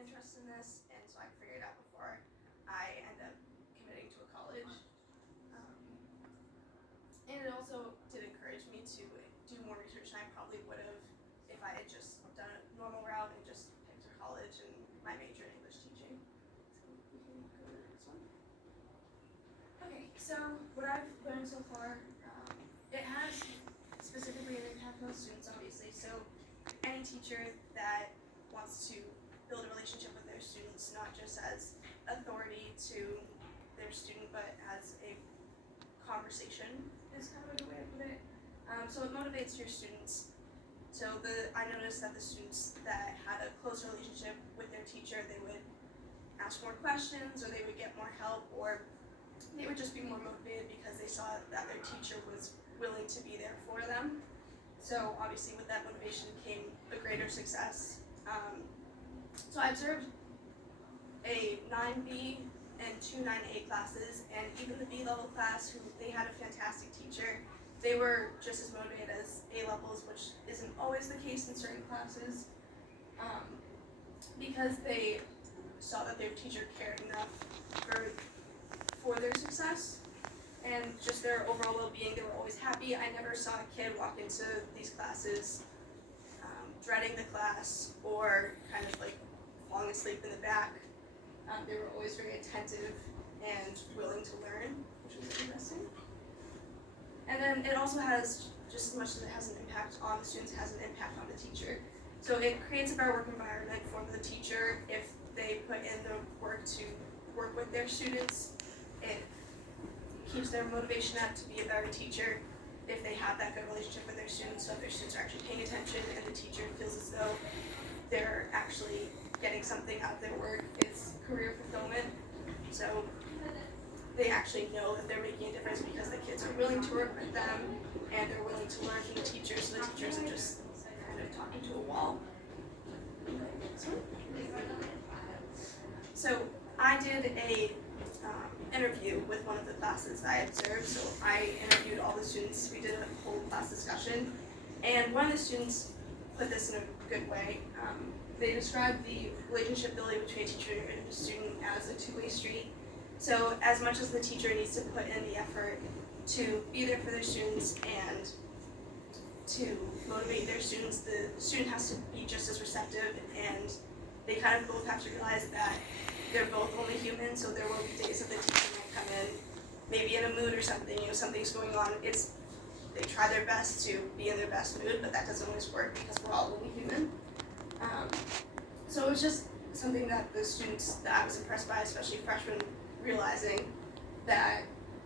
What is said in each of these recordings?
interest in this, and so I figured out before I end up committing to a college. And it also did encourage me to do more research than I probably would have if I had just done a normal route and just picked a college and my major in English teaching. So we can go to the next one. Okay, so what I've learned so far, it has specifically an impact on students, obviously. So any teacher that wants to build a relationship with their students, not just as authority to their student, but as a conversation is kind of a good way to put it. So it motivates your students. So I noticed that the students that had a close relationship with their teacher, they would ask more questions, or they would get more help, or they would just be more motivated because they saw that their teacher was willing to be there for them. So obviously with that motivation came a greater success. So I observed a 9B and 2 9A classes, and even the B level class, who they had a fantastic teacher. They were just as motivated as A levels, which isn't always the case in certain classes, because they saw that their teacher cared enough for their success and just their overall well-being. They were always happy. I never saw a kid walk into these classes dreading the class or kind of like falling asleep in the back. They were always very attentive and willing to learn, which was interesting. And then it also has, just as much as it has an impact on the students, it has an impact on the teacher. So it creates a better work environment for the teacher if they put in the work to work with their students. It keeps their motivation up to be a better teacher if they have that good relationship with their students. So if their students are actually paying attention and the teacher feels as though they're actually getting something out of their work, it's career fulfillment. So they actually know that they're making a difference because the kids are willing to work with them and they're willing to learn from the teachers, so the teachers are just kind of talking to a wall. So I did a interview with one of the classes I observed. So I interviewed all the students. We did a whole class discussion, and one of the students put this in a good way. They described the relationship building between a teacher and a student as a two-way street. So as much as the teacher needs to put in the effort to be there for their students and to motivate their students, the student has to be just as receptive, and they kind of both have to realize that they're both only human. So there will be days that the teacher might come in maybe in a mood or something, something's going on. They try their best to be in their best mood, but that doesn't always work because we're all only human. So it was just something that the students that I was impressed by, especially freshmen, realizing that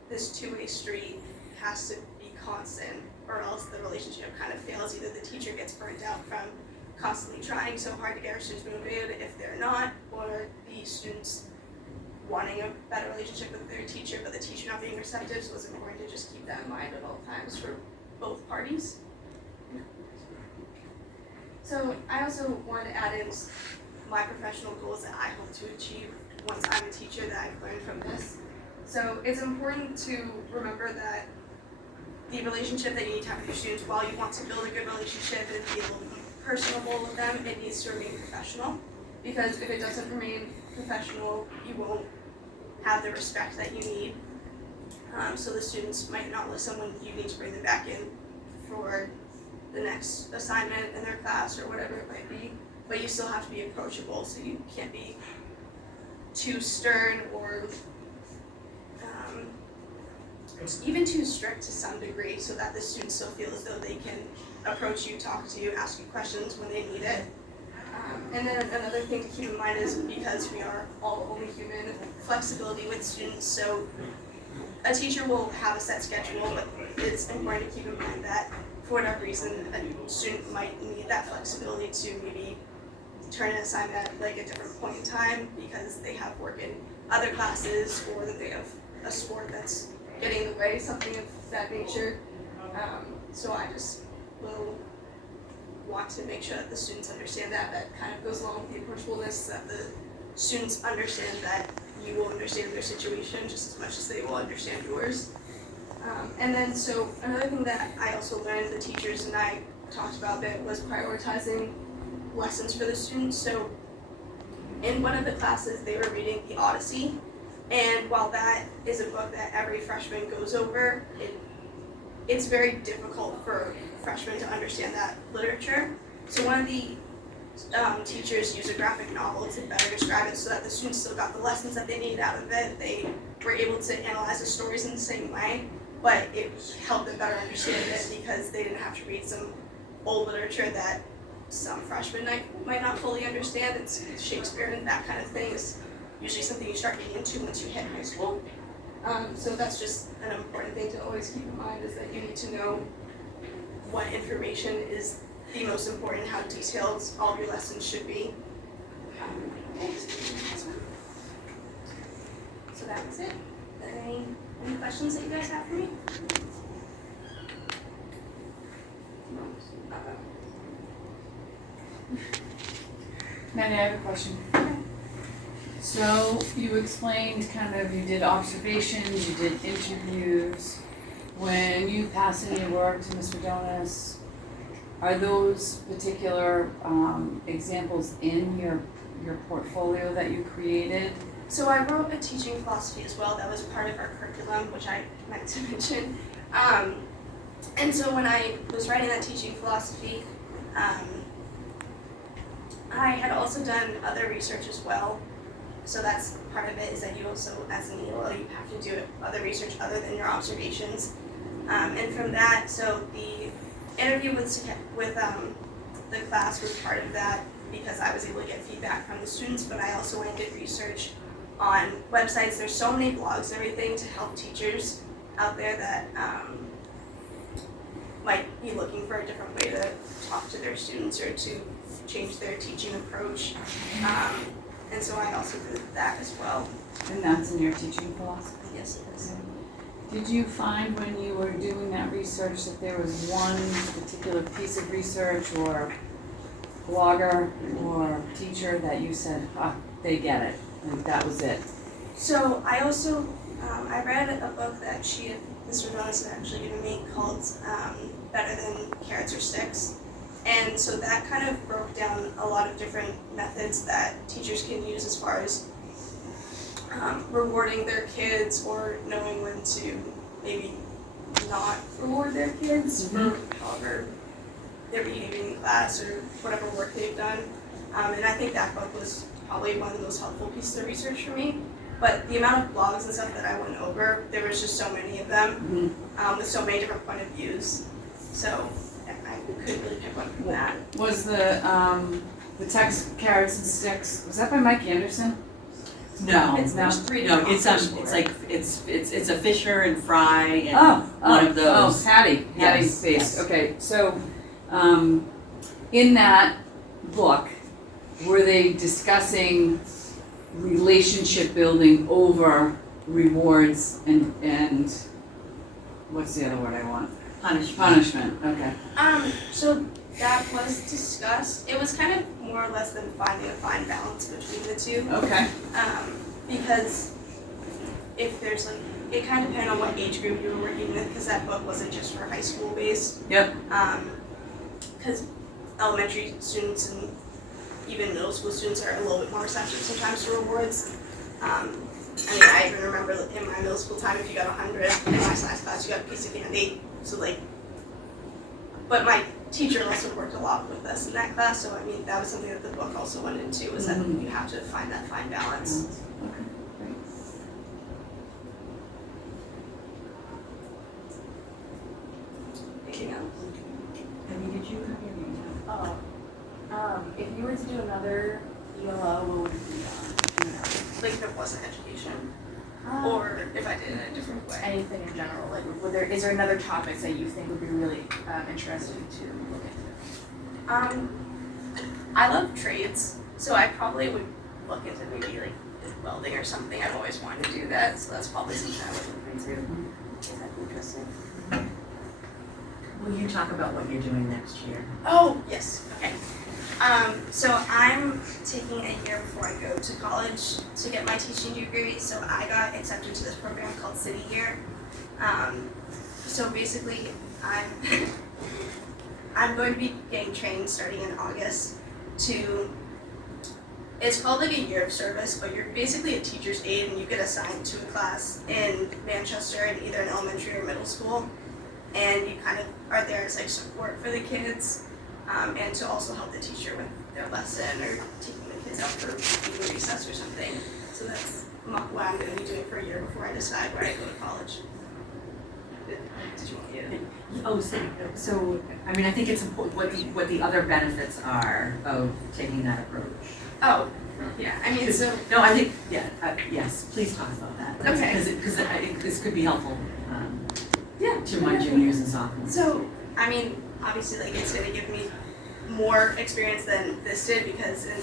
this two-way street has to be constant, or else the relationship kind of fails. Either the teacher gets burnt out from constantly trying so hard to get our students motivated if they're not, or the students wanting a better relationship with their teacher but the teacher not being receptive. So it's important to just keep that in mind at all times for both parties. So I also wanted to add in my professional goals that I hope to achieve once I'm a teacher that I've learned from this. So it's important to remember that the relationship that you need to have with your students, while you want to build a good relationship and be able to be personable with them, it needs to remain professional. Because if it doesn't remain professional, you won't have the respect that you need. So the students might not listen when you need to bring them back in for the next assignment in their class or whatever it might be. But you still have to be approachable, so you can't be too stern or even too strict to some degree, so that the students still feel as though they can approach you, talk to you, ask you questions when they need it. And then another thing to keep in mind is, because we are all only human, flexibility with students. So a teacher will have a set schedule, but it's important to keep in mind that for whatever reason, a student might need that flexibility to maybe turn an assignment at like a different point in time because they have work in other classes, or that they have a sport that's getting in the way, something of that nature. So I just will want to make sure that the students understand that. That kind of goes along with the approachableness, that the students understand that you will understand their situation just as much as they will understand yours. And then, so another thing that I also learned, the teachers and I talked about a bit, was prioritizing lessons for the students. So in one of the classes they were reading the Odyssey, and while that is a book that every freshman goes over, it's very difficult for freshmen to understand that literature. So one of the teachers used a graphic novel to better describe it so that the students still got the lessons that they needed out of it. They were able to analyze the stories in the same way, but it helped them better understand it because they didn't have to read some old literature that some freshmen might not fully understand. It's Shakespeare and that kind of thing is usually something you start getting into once you hit high school. So that's just an important thing to always keep in mind, is that you need to know what information is the most important, how detailed all of your lessons should be. So that was it. Are there any questions that you guys have for me? Maddy, I have a question. Okay. So you explained kind of, you did observations, you did interviews. When you pass in your work to Mr. Donis, are those particular examples in your portfolio that you created? So I wrote a teaching philosophy as well. That was part of our curriculum, which I meant to mention. And so when I was writing that teaching philosophy, I had also done other research as well. So that's part of it, is that you also, as an ELO, you have to do other research other than your observations. And from that, so the interview with the class was part of that, because I was able to get feedback from the students, but I also went and did research on websites. There's so many blogs and everything to help teachers out there that might be looking for a different way to talk to their students or to change their teaching approach. And so I also did that as well. And that's in your teaching philosophy? Yes, it is. Did you find when you were doing that research that there was one particular piece of research or blogger or teacher that you said, they get it, and that was it? So I also, I read a book that Mr. Donis had actually given me called Better Than Carrots or Sticks. And so that kind of broke down a lot of different methods that teachers can use as far as rewarding their kids, or knowing when to maybe not reward their kids for however they're behaving in class or whatever work they've done. And I think that book was probably one of the most helpful pieces of research for me. But the amount of blogs and stuff that I went over, there was just so many of them with so many different point of views. So I couldn't really pick one from that. Was the text Carrots and Sticks, was that by Mike Anderson? No, There's three no, different it's like it's a Fisher and Fry and one of those. Hattie Yes, based. yes. Okay, so in that book, were they discussing relationship building over rewards and what's the other word I want? Punishment. Okay. So that was discussed. It was kind of more or less than finding a fine balance between the two. Okay. Because if there's like, it kind of depended on what age group you were working with, because that book wasn't just for high school based. Yep. Because elementary students and even middle school students are a little bit more receptive sometimes to rewards. I mean, I even remember in my middle school time, if you got 100 in my science class, you got a piece of candy. So like, but my teacher also worked a lot with us in that class, so I mean, that was something that the book also went into, was that you have to find that fine balance. Okay, great. Anything else? Did you come here? If you were to do another ELO, what would it be on? Like if it wasn't education, Um, or if I did it in a different way. anything in general, like is there another topics that you think would be really interesting to look into? I love trades, so I probably would look into maybe like welding or something. I've always wanted to do that, so that's probably something I would look into. If that'd be interesting. Will you talk about what you're doing next year? Oh, yes, okay. So I'm taking a year before I go to college to get my teaching degree, so I got accepted to this program called City Year. So basically, I'm going to be getting trained starting in August to It's called like a year of service, but you're basically a teacher's aide and you get assigned to a class in Manchester in either an elementary or middle school. And you kind of are there as like support for the kids, and to also help the teacher with their lesson or taking the kids out for evening recess or something. So that's what I'm going to be doing for a year before I decide where I go to college. Did you want me to? Oh, so, I mean, I think it's important what the other benefits are of taking that approach. Oh, yeah, I mean, so. No, I think, yeah, yes, please talk about that. Okay. Because this could be helpful, Yeah. to my juniors and sophomores. So, I mean, obviously, like, it's going to give me more experience than this did because in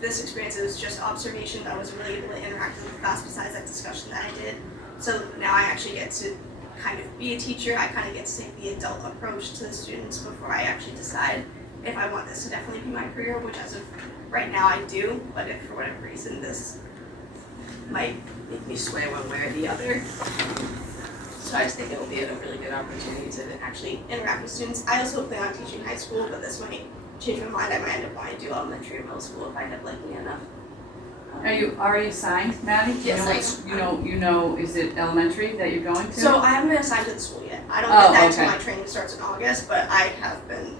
this experience, it was just observation, but I wasn't really able to interact with the class besides that discussion that I did. So now I actually get to kind of be a teacher. I kind of get to take the adult approach to the students before I actually decide if I want this to definitely be my career, which as of right now I do, but if for whatever reason this might make me sway one way or the other. So I just think it will be a really good opportunity to actually interact with students. I also plan on teaching high school, but this might change my mind. I might end up wanting to do elementary or middle school if I end up liking it enough. Are you already assigned, Maddy? Yes, I You know, is it elementary that you're going to? So I haven't been assigned to the school yet. I don't Oh, get that until okay. my training starts in August, but I have been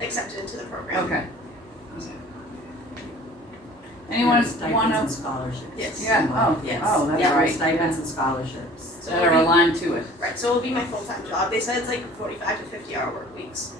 accepted into the program. Okay. Anyone Stipends wanna? and scholarships. Yes. Yeah, oh, Yes. oh, that's Yeah. right. Stipends and scholarships. So That it'll are be, aligned to it. right, so it'll be my full-time job. They said it's like 45 to 50 hour work weeks.